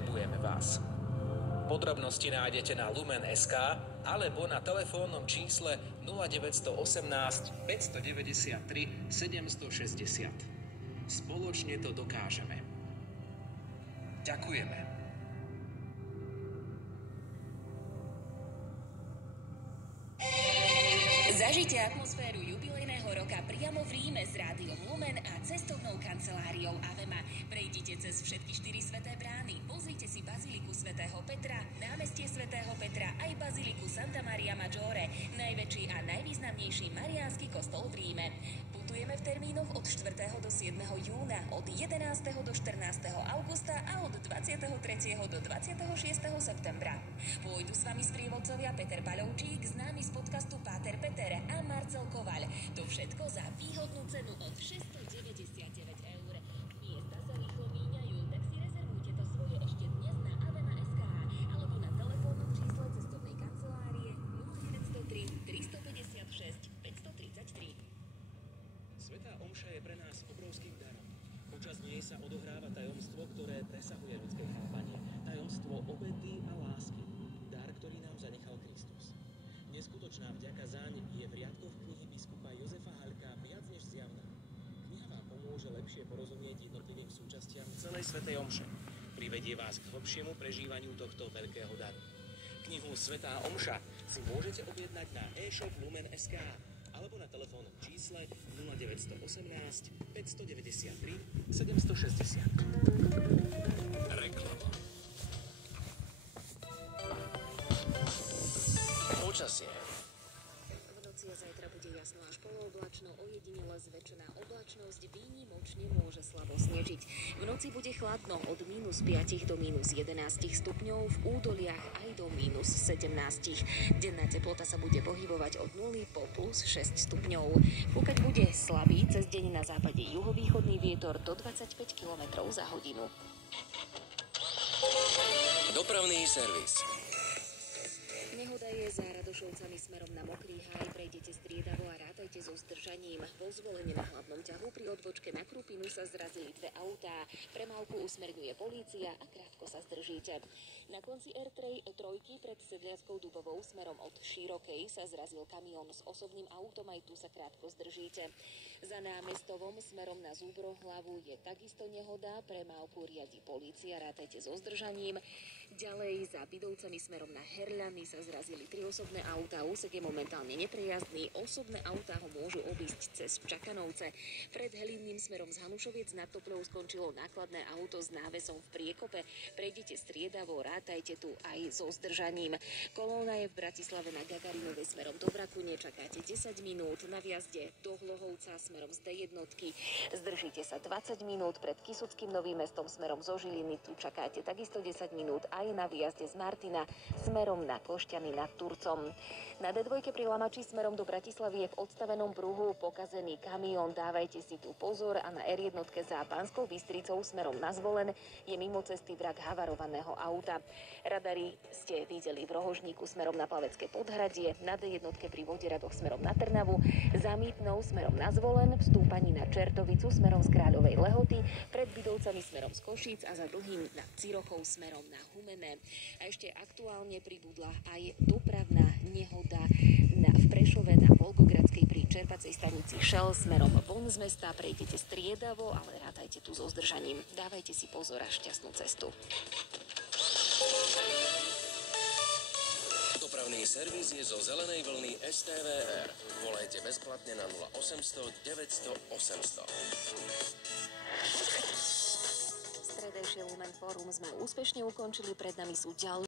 Potrebujeme vás. Podrobnosti nájdete na Lumen.sk alebo na telefónnom čísle 0918 593 760. Spoločne to dokážeme. Ďakujeme. Zažite atmosféru jubilejného roka priamo v Ríme s rádiom Lumen a cestovnou kanceláriou Avema. Prejdite cez všetky 4 sväté brány, pozrite si baziliku svätého Petra, námestie svätého Petra aj baziliku Santa Maria Maggiore, najväčší a najvýznamnejší mariánsky kostol v Ríme. Putujeme v termínoch od 4. do 7. júna, od 11. do 14. augusta a od 23. do 26. septembra. Pôjdu s vami sprievodcovia Peter Baľovčík, známy z podcastu Páter Peter a Marcel Kovaľ. To všetko za výhodnú cenu od 699 eur. Miesta sa rýchlo míňajú, tak si rezervujte to svoje ešte dnes na avema.sk alebo na telefónnom čísle cestovnej kancelárie 0903 356 533. Svätá omša je pre nás obrovským darom. Počas nej sa odohráva tajomstvo, ktoré presahuje ľudské chápanie. Tajomstvo obety a lásky. Dar, ktorý nám zanechal Kristus. Neskutočná vďaka zaň je v riadkoch knihy biskupa Jozefa Halka viac než zjavná. Kniha vám pomôže lepšie porozumieť jednotlivým súčastiam celej svätej omše. Privedie vás k hlbšiemu prežívaniu tohto veľkého daru. Knihu Svätá omša si môžete objednať na e-shop Lumen.sk alebo na telefónnom čísle 0918 593 760. Reklama. Počasie. V noci a zajtra bude jasno až polooblačno, ojedinele zväčšená oblačnosť, výnimočne môže slabo snežiť. V noci bude chladno od -5 do -11 stupňov, v údoliach aj do -17. Denná teplota sa bude pohybovať od 0 po +6 stupňov. Fúkať bude slabý cez deň na západe juhovýchodný vietor do 25 km za hodinu. Dopravný servis. Nehoda je za Radošovcami smerom na Mokrý Háj. Prejdete striedavo a rátajte so zdržaním. Po zvolení na hlavnom ťahu pri odbočke na Krupinu sa zrazili dve autá. Premávku usmerňuje polícia a krátko sa zdržíte. Na konci R3 pred Sedliackou Dubovou smerom od Širokej sa zrazil kamión s osobným autom, aj tu sa krátko zdržíte. Za Námestovom smerom na Zúbrohlavu je takisto nehoda. Premávku riadi polícia, rátajte so zdržaním. Ďalej za Bidovcami smerom na Herľany sa zrazili 3 osobné autá. Úsek je momentálne neprejazdný. Osobné autá ho môžu obísť cez Čakanovce. Pred Helinným smerom z Hanušoviec nad Topľou skončilo nákladné auto s návesom v priekope. Prejdete striedavo, rátajte tu aj so zdržaním. Kolóna je v Bratislave na Gagarinovej smerom do Brakune. Čakáte 10 minút. Na vjazde do Hlohovca smerom z D1. Zdržíte sa 20 minút. Pred Kysuckým Novým Mestom smerom zo Žiliny tu čakáte takisto 10 minút. Aj na výjazde z Martina smerom na Košťany nad Turcom. Na D2 pri Lamači smerom do Bratislavy je v odstavenom pruhu pokazený kamión. Dávajte si tu pozor a na R1 za Banskou Bystricou smerom na Zvolen je mimo cesty vrak havarovaného auta. Radary ste videli v Rohožníku smerom na Plavecké Podhradie, na D1 pri Voderadoch smerom na Trnavu, za Mýtnou smerom na Zvolen, v stúpaní na Čertovicu smerom z Kráľovej Lehoty, pred Bidovcami smerom z Košíc a za Dlhým nad Cirochou smerom na Humenné. A ešte aktuálne pribudla aj dopravná nehoda v Prešove na Volgogradskej pri čerpacej stanici Shell smerom von z mesta. Prejdete striedavo, ale rátajte tu so zdržaním. Dávajte si pozor a šťastnú cestu. Dopravný servis je zo zelenej vlny STVR. Volajte bezplatne na 0800 900 800. Stredejšie Lumen Fórum sme úspešne ukončili, pred nami sú ďalšie